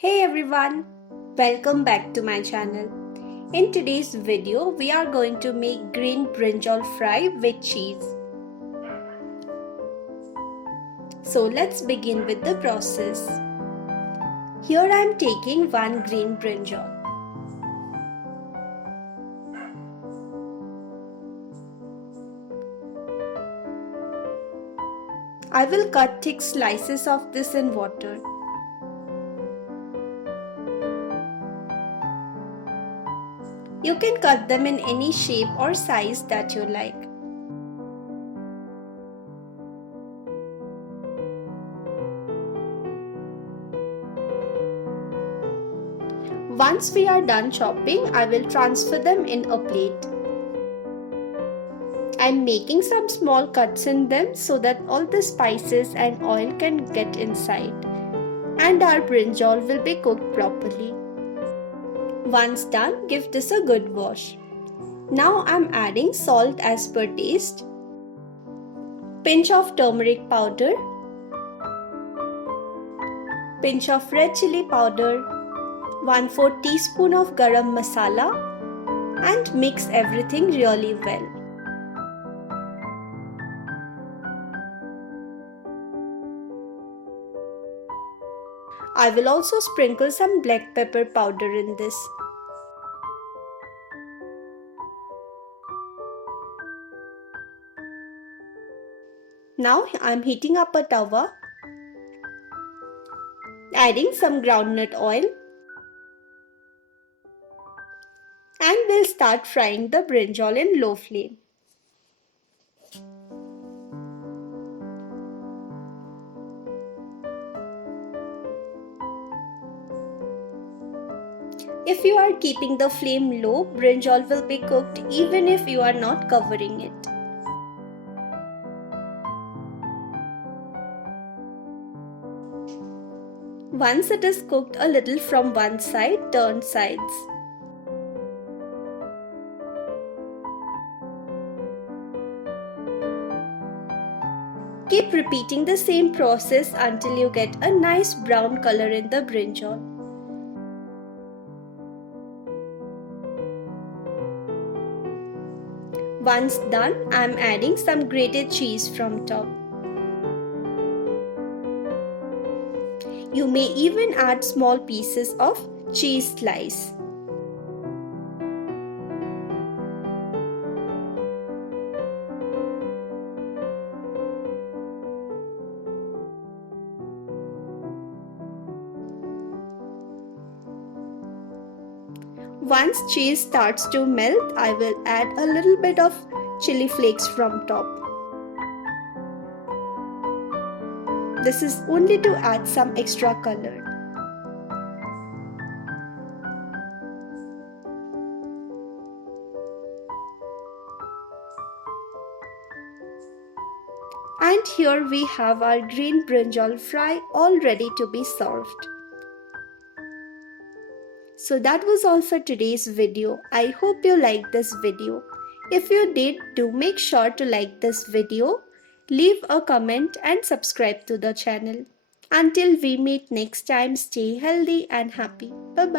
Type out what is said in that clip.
Hey everyone, welcome back to my channel. In today's video, we are going to make green brinjal fry with cheese. So let's begin with the process. Here I am taking one green brinjal. I will cut thick slices of this in water. You can cut them in any shape or size that you like. Once we are done chopping, I will transfer them in a plate. I'm making some small cuts in them so that all the spices and oil can get inside and our brinjal will be cooked properly. Once done, give this a good wash. Now I'm adding salt as per taste, pinch of turmeric powder, pinch of red chili powder, 1/4 teaspoon of garam masala and mix everything really well. I will also sprinkle some black pepper powder in this. Now I am heating up a tawa, adding some groundnut oil, and we'll start frying the brinjal in low flame. If you are keeping the flame low, brinjal will be cooked even if you are not covering it. Once it is cooked a little from one side, turn sides. Keep repeating the same process until you get a nice brown color in the brinjal. Once done, I am adding some grated cheese from top. You may even add small pieces of cheese slice. Once cheese starts to melt, I will add a little bit of chili flakes from top. This is only to add some extra color. And here we have our green brinjal fry all ready to be served. So that was all for today's video. I hope you liked this video. If you did, do make sure to like this video, leave a comment and subscribe to the channel. Until we meet next time, stay healthy and happy. Bye bye.